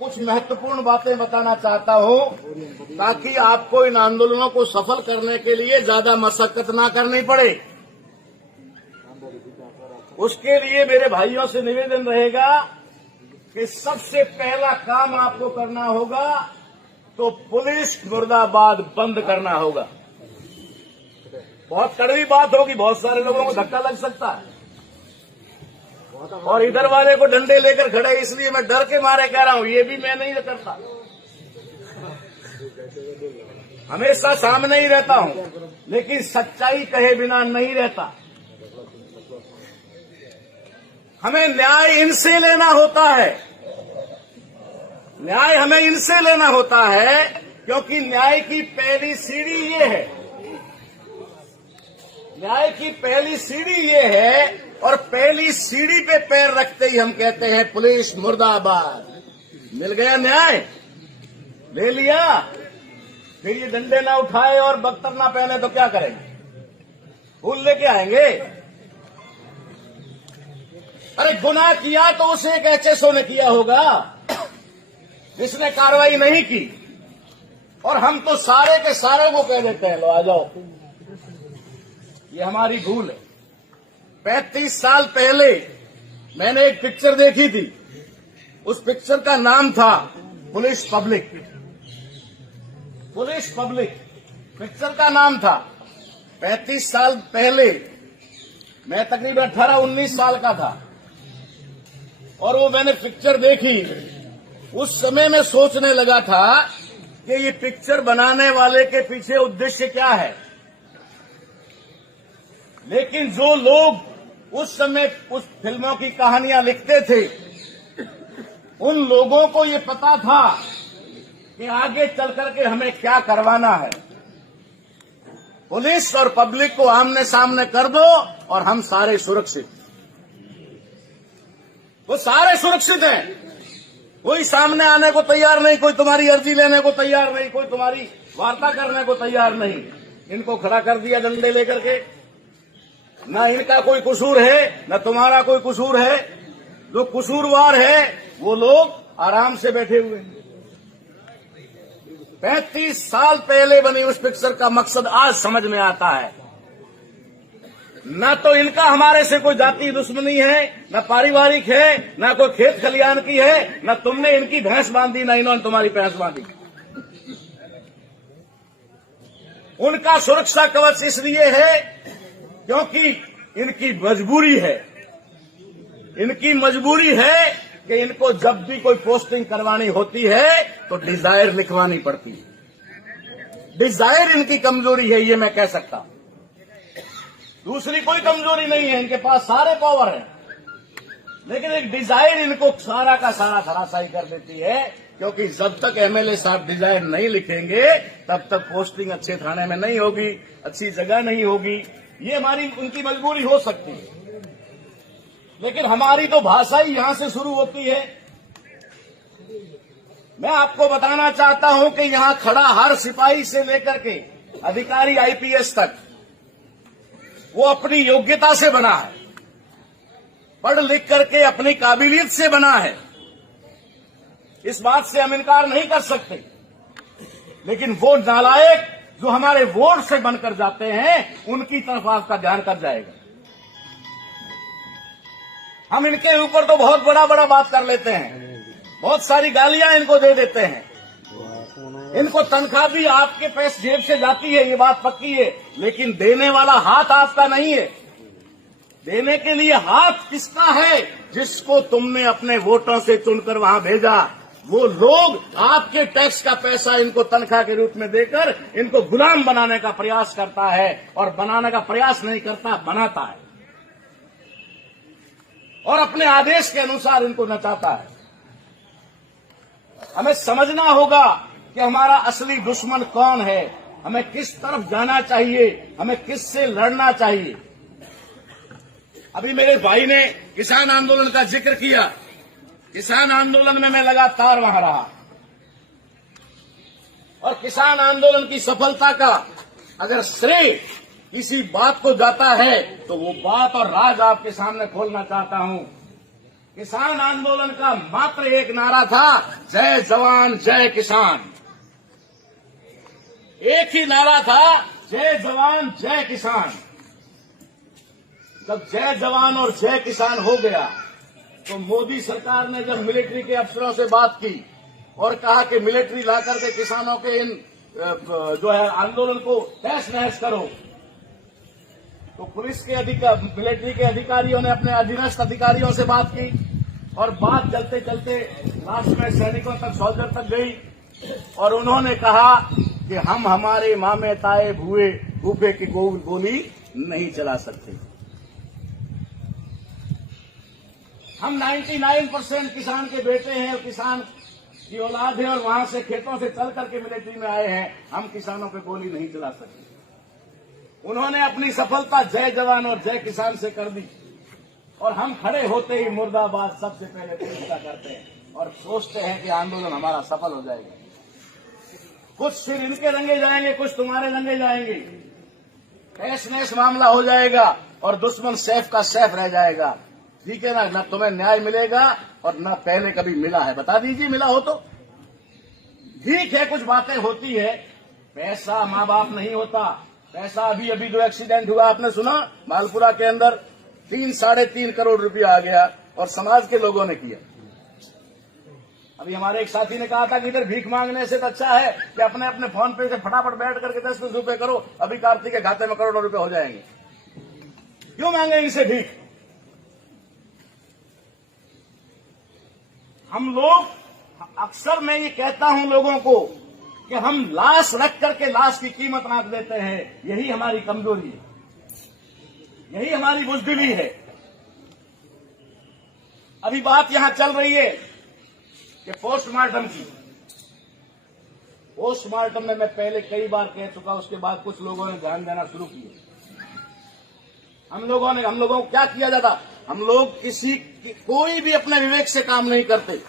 कुछ महत्वपूर्ण बातें बताना चाहता हूं ताकि आपको इन आंदोलनों को सफल करने के लिए ज्यादा मशक्कत ना करनी पड़े। उसके लिए मेरे भाइयों से निवेदन रहेगा कि सबसे पहला काम आपको करना होगा तो पुलिस मुर्दाबाद बंद करना होगा। बहुत कड़वी बात होगी, बहुत सारे लोगों को धक्का लग सकता है और इधर वाले को डंडे लेकर खड़े, इसलिए मैं डर के मारे कह रहा हूं, ये भी मैं नहीं करता, हमेशा सामने ही रहता हूं, लेकिन सच्चाई कहे बिना नहीं रहता। हमें न्याय इनसे लेना होता है, न्याय हमें इनसे लेना होता है, क्योंकि न्याय की पहली सीढ़ी ये है, न्याय की पहली सीढ़ी ये है, और पहली सीढ़ी पे पैर रखते ही हम कहते हैं पुलिस मुर्दाबाद। मिल गया न्याय, ले लिया, फिर ये डंडे ना उठाए और बख्तर ना पहने तो क्या करेंगे? फूल लेके आएंगे? अरे गुनाह किया तो उसे एक एचएसओ ने किया होगा जिसने कार्रवाई नहीं की, और हम तो सारे के सारे को कह देते हैं लो आ जाओ। ये हमारी भूल है। 35 साल पहले मैंने एक पिक्चर देखी थी, उस पिक्चर का नाम था police public. Police public picture का नाम था। 35 साल पहले मैं तकरीबन 18-19 साल का था और वो मैंने पिक्चर देखी। उस समय में सोचने लगा था कि ये पिक्चर बनाने वाले के पीछे उद्देश्य क्या है, लेकिन जो लोग उस समय उस फिल्मों की कहानियां लिखते थे, उन लोगों को ये पता था कि आगे चल करके हमें क्या करवाना है। पुलिस और पब्लिक को आमने सामने कर दो और हम सारे सुरक्षित। वो सारे सुरक्षित हैं, कोई सामने आने को तैयार नहीं, कोई तुम्हारी अर्जी लेने को तैयार नहीं, कोई तुम्हारी वार्ता करने को तैयार नहीं। इनको खड़ा कर दिया डंडे लेकर के। न इनका कोई कसूर है, न तुम्हारा कोई कसूर है। जो कसूरवार है वो लोग आराम से बैठे हुए हैं। 35 साल पहले बनी उस पिक्चर का मकसद आज समझ में आता है। न तो इनका हमारे से कोई जाति दुश्मनी है, न पारिवारिक है, न कोई खेत खलियान की है, न तुमने इनकी भैंस बांधी, न इन्होंने तुम्हारी भैंस बांधी। उनका सुरक्षा कवच इसलिए है क्योंकि इनकी मजबूरी है। इनकी मजबूरी है कि इनको जब भी कोई पोस्टिंग करवानी होती है तो डिजायर लिखवानी पड़ती है। डिजायर इनकी कमजोरी है, ये मैं कह सकता हूं। दूसरी कोई कमजोरी नहीं है, इनके पास सारे पावर है, लेकिन एक डिजायर इनको सारा का सारा धराशायी कर देती है। क्योंकि जब तक एमएलए साहब डिजायर नहीं लिखेंगे तब तक पोस्टिंग अच्छे थाने में नहीं होगी, अच्छी जगह नहीं होगी। ये हमारी उनकी मजबूरी हो सकती है, लेकिन हमारी तो भाषा ही यहां से शुरू होती है। मैं आपको बताना चाहता हूं कि यहां खड़ा हर सिपाही से लेकर के अधिकारी आईपीएस तक वो अपनी योग्यता से बना है, पढ़ लिख करके अपनी काबिलियत से बना है। इस बात से हम इनकार नहीं कर सकते, लेकिन वो नालायक जो हमारे वोट से बनकर जाते हैं उनकी तरफ आपका ध्यान कर जाएगा। हम इनके ऊपर तो बहुत बड़ा बात कर लेते हैं, बहुत सारी गालियां इनको दे देते हैं। इनको तनख्वाह भी आपके पैसे जेब से जाती है, ये बात पक्की है, लेकिन देने वाला हाथ आपका नहीं है। देने के लिए हाथ किसका है? जिसको तुमने अपने वोटों से चुनकर वहां भेजा। वो लोग आपके टैक्स का पैसा इनको तनख्वाह के रूप में देकर इनको गुलाम बनाने का प्रयास करता है, और बनाने का प्रयास नहीं करता, बनाता है, और अपने आदेश के अनुसार इनको नचाता है। हमें समझना होगा कि हमारा असली दुश्मन कौन है, हमें किस तरफ जाना चाहिए, हमें किससे लड़ना चाहिए। अभी मेरे भाई ने किसान आंदोलन का जिक्र किया। किसान आंदोलन में मैं लगातार वहां रहा, और किसान आंदोलन की सफलता का अगर श्रेय किसी बात को जाता है तो वो बात और राज आपके सामने खोलना चाहता हूं किसान आंदोलन का मात्र एक नारा था, जय जवान जय किसान। एक ही नारा था, जय जवान जय किसान। जब जय जवान और जय किसान हो गया तो मोदी सरकार ने जब मिलिट्री के अफसरों से बात की और कहा कि मिलिट्री ला करके किसानों के इन जो है आंदोलन को तहस नहस करो, तो पुलिस के मिलिट्री के अधिकारियों ने अपने अधीनस्थ अधिकारियों से बात की और बात चलते चलते लास्ट में सैनिकों तक, सोल्जर तक गई और उन्होंने कहा कि हम हमारे मामे ताए भूए फूफे की गोली नहीं चला सकते। हम 99% किसान के बेटे हैं और किसान की औलाद है और वहां से खेतों से चल करके मिलिट्री में आए हैं, हम किसानों पे गोली नहीं चला सकते। उन्होंने अपनी सफलता जय जवान और जय किसान से कर दी और हम खड़े होते ही मुर्दाबाद सबसे पहले प्रतिष्ठा करते हैं और सोचते हैं कि आंदोलन हमारा सफल हो जाएगा। कुछ सिर इनके रंगे जाएंगे, कुछ तुम्हारे रंगे जाएंगे, तहस नहस मामला हो जाएगा और दुश्मन सैफ का सैफ रह जाएगा। ठीक है ना? न तुम्हें न्याय मिलेगा और न पहले कभी मिला है। बता दीजिए मिला हो तो। ठीक है, कुछ बातें होती है, पैसा माँ बाप नहीं होता। पैसा अभी अभी जो एक्सीडेंट हुआ आपने सुना, मालपुरा के अंदर 3-3.5 करोड़ रुपया आ गया और समाज के लोगों ने किया। अभी हमारे एक साथी ने कहा था कि इधर भीख मांगने से तो अच्छा है कि अपने अपने फोन पे से फटाफट बैठ करके 10-10 रुपए करो, अभी कार्तिक के खाते में करोड़ों रुपए हो जाएंगे। क्यों मांगे इनसे भीख? हम लोग, अक्सर मैं ये कहता हूं लोगों को कि हम लाश रख करके लाश की कीमत आंक देते हैं। यही हमारी कमजोरी है, यही हमारी बुजदिली है। अभी बात यहां चल रही है कि पोस्टमार्टम की। पोस्टमार्टम में मैं पहले कई बार कह चुका, उसके बाद कुछ लोगों ने ध्यान देना शुरू किया। हम लोगों को क्या किया जाता, हम लोग कोई भी अपने विवेक से काम नहीं करते।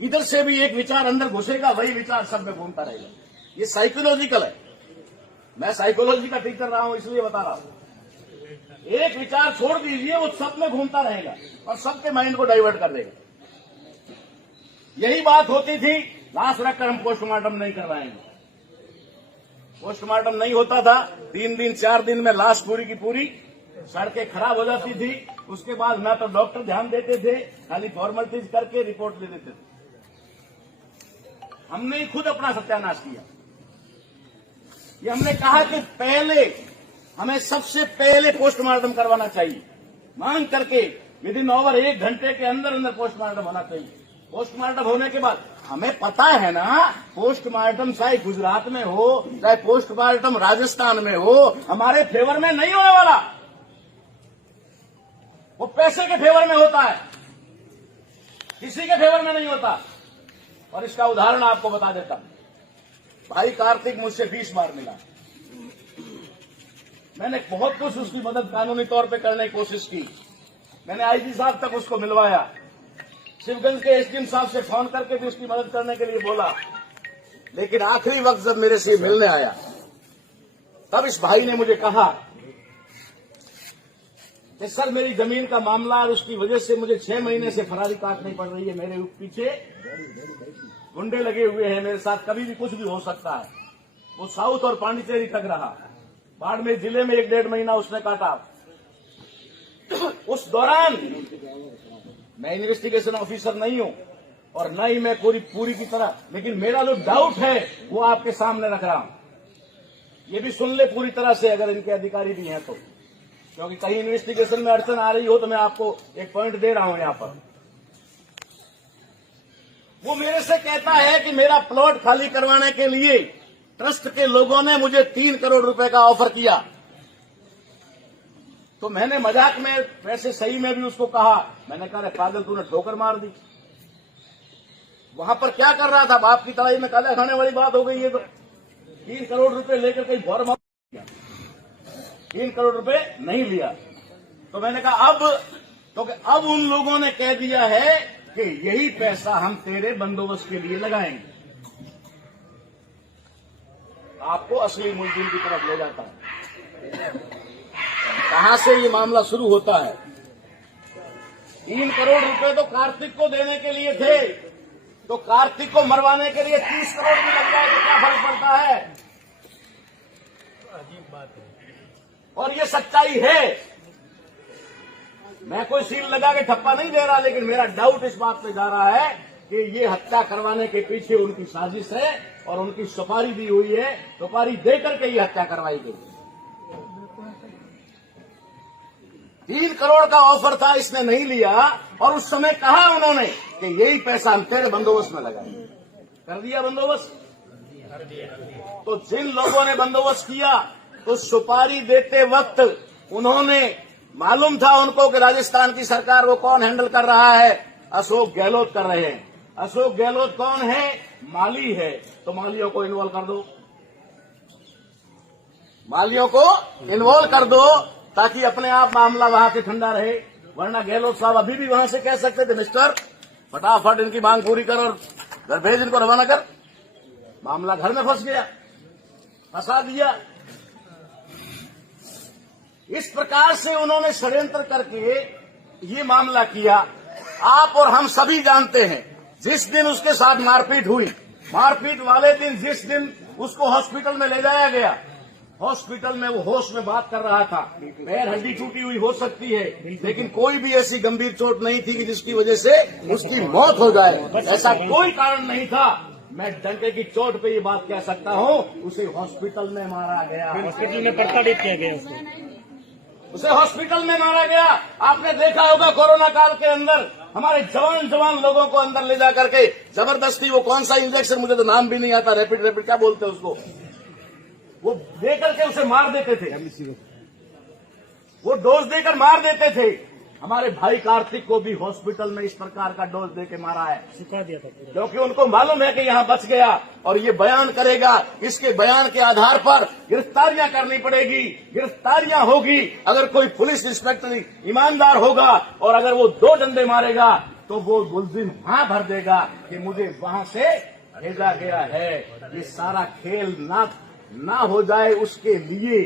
इधर से भी एक विचार अंदर घुसेगा, वही विचार सब में घूमता रहेगा। ये साइकोलॉजिकल है। मैं साइकोलॉजी का टीचर रहा हूं, इसलिए बता रहा हूं। एक विचार छोड़ दीजिए, वो सब में घूमता रहेगा और सबके माइंड को डाइवर्ट कर देगा। यही बात होती थी, लाश रखकर हम पोस्टमार्टम नहीं करवाएंगे। पोस्टमार्टम नहीं होता था, 3 दिन 4 दिन में लाश पूरी की पूरी सड़कें खराब हो जाती थी। उसके बाद ना तो डॉक्टर ध्यान देते थे, खाली फॉर्मेलिटीज करके रिपोर्ट दे देते थे। हमने खुद अपना सत्यानाश किया। ये हमने कहा कि पहले हमें सबसे पहले पोस्टमार्टम करवाना चाहिए, मांग करके विदिन ओवर 1 घंटे के अंदर अंदर पोस्टमार्टम होना चाहिए। पोस्टमार्टम होने के बाद हमें पता है ना, पोस्टमार्टम चाहे गुजरात में हो चाहे पोस्टमार्टम राजस्थान में हो, हमारे फेवर में नहीं होने वाला। वो पैसे के फेवर में होता है, किसी के फेवर में नहीं होता। और इसका उदाहरण आपको बता देता हूं। भाई कार्तिक मुझसे 20 बार मिला, मैंने बहुत कुछ उसकी मदद कानूनी तौर पे करने की कोशिश की। मैंने आईजी साहब तक उसको मिलवाया, शिवगंज के एसडीएम साहब से फोन करके भी उसकी मदद करने के लिए बोला। लेकिन आखिरी वक्त जब मेरे से मिलने आया, तब इस भाई ने मुझे कहा कि सर मेरी जमीन का मामला और उसकी वजह से मुझे 6 महीने से फरारी काटनी पड़ रही है। मेरे पीछे गुंडे लगे हुए हैं, मेरे साथ कभी भी कुछ भी हो सकता है। वो साउथ और पांडिचेरी तक रहा, बाड़मेर जिले में 1-1.5 महीना उसने काटा। उस दौरान मैं इन्वेस्टिगेशन ऑफिसर नहीं हूं और न ही मैं पूरी की तरह, लेकिन मेरा जो डाउट है वो आपके सामने रख रहा हूं। ये भी सुन ले पूरी तरह से, अगर इनके अधिकारी भी हैं तो, क्योंकि कहीं इन्वेस्टिगेशन में अड़चन आ रही हो तो मैं आपको एक पॉइंट दे रहा हूं यहां पर। वो मेरे से कहता है कि मेरा प्लॉट खाली करवाने के लिए ट्रस्ट के लोगों ने मुझे 3 करोड़ रुपए का ऑफर किया। तो मैंने मजाक में, वैसे सही में भी उसको कहा, मैंने कहा पागल तूने ठोकर मार दी। वहां पर क्या कर रहा था, बाप की तलाई में काला खाने वाली बात हो गई है। तो 3 करोड़ रुपए लेकर कहीं फॉर्म 3 करोड़ रुपए नहीं लिया। तो मैंने कहा अब उन लोगों ने कह दिया है कि यही पैसा हम तेरे बंदोबस्त के लिए लगाएंगे। आपको असली मुलजिम की तरफ ले जाता है। कहां से ये मामला शुरू होता है? 3 करोड़ रुपए तो कार्तिक को देने के लिए थे, तो कार्तिक को मरवाने के लिए 30 करोड़ भी लग जाए तो क्या फर्क पड़ता है? अजीब बात है। और ये सच्चाई है। मैं कोई सील लगा के ठप्पा नहीं दे रहा, लेकिन मेरा डाउट इस बात पे जा रहा है कि ये हत्या करवाने के पीछे उनकी साजिश है और उनकी सुपारी दी हुई है, सुपारी देकर के ये हत्या करवाई गई। 3 करोड़ का ऑफर था, इसने नहीं लिया और उस समय कहा उन्होंने कि यही पैसा हम तेरे बंदोबस्त में लगाएंगे। कर दिया बंदोबस्त। तो जिन लोगों ने बंदोबस्त किया तो सुपारी देते वक्त उन्होंने, मालूम था उनको कि राजस्थान की सरकार को कौन हैंडल कर रहा है, अशोक गहलोत कर रहे हैं। अशोक गहलोत कौन है? माली है। तो मालियों को इन्वॉल्व कर दो, मालियों को इन्वॉल्व कर दो ताकि अपने आप मामला वहां से ठंडा रहे। वरना गहलोत साहब अभी भी वहां से कह सकते थे, मिस्टर फटाफट इनकी मांग पूरी कर और घर भेज, इनको रवाना कर। मामला घर में फंस गया, फंसा दिया। इस प्रकार से उन्होंने षड्यंत्र करके ये मामला किया। आप और हम सभी जानते हैं, जिस दिन उसके साथ मारपीट हुई, मारपीट वाले दिन जिस दिन उसको हॉस्पिटल में ले जाया गया, हॉस्पिटल में वो होश में बात कर रहा था। पैर हड्डी टूटी हुई हो सकती है, लेकिन कोई भी ऐसी गंभीर चोट नहीं थी कि जिसकी वजह से उसकी मौत हो जाए। ऐसा कोई कारण नहीं था। मैं डंके की चोट पे ये बात कह सकता हूँ, उसे हॉस्पिटल में मारा गया। हॉस्पिटल में प्रताड़ित किया गया उसे हॉस्पिटल में मारा गया। आपने देखा होगा कोरोना काल के अंदर हमारे जवान लोगों को अंदर ले जा करके जबरदस्ती, वो कौन सा इंजेक्शन, मुझे तो नाम भी नहीं आता, रैपिड क्या बोलते हैं उसको, वो दे करके उसे मार देते थे, वो डोज देकर मार देते थे। हमारे भाई कार्तिक को भी हॉस्पिटल में इस प्रकार का डोज देके मारा है, सिखा दिया था, क्योंकि उनको मालूम है कि यहाँ बच गया और ये बयान करेगा। इसके बयान के आधार पर गिरफ्तारियां करनी पड़ेगी, गिरफ्तारियां होगी। अगर कोई पुलिस इंस्पेक्टर ईमानदार होगा और अगर वो 2 डंडे मारेगा तो वो मुलजिम हाँ भर देगा कि मुझे वहां से भेजा गया है। ये सारा खेल ना हो जाए उसके लिए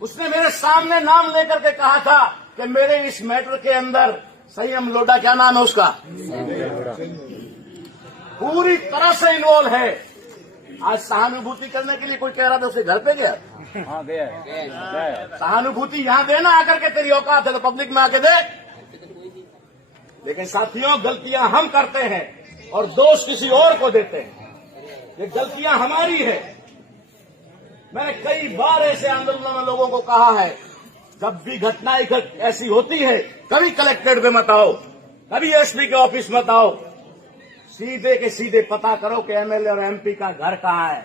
उसने मेरे सामने नाम लेकर के कहा था कि मेरे इस मैटर के अंदर संयम लोढ़ा, क्या नाम है उसका, पूरी तरह से इन्वॉल्व है। आज सहानुभूति करने के लिए कोई कह रहा था उसके घर पे गया, हाँ गया। सहानुभूति यहां देना आकर के, तेरी औकात है तो पब्लिक में आके दे। लेकिन साथियों, गलतियां हम करते हैं और दोष किसी और को देते हैं। ये गलतियां हमारी है। मैंने कई बार ऐसे आंदोलनों में लोगों को कहा है, जब भी घटनाएं ऐसी होती है, कभी कलेक्ट्रेट पे मत आओ, कभी एसपी के ऑफिस मत आओ, सीधे के सीधे पता करो कि एमएलए और एमपी का घर कहाँ है।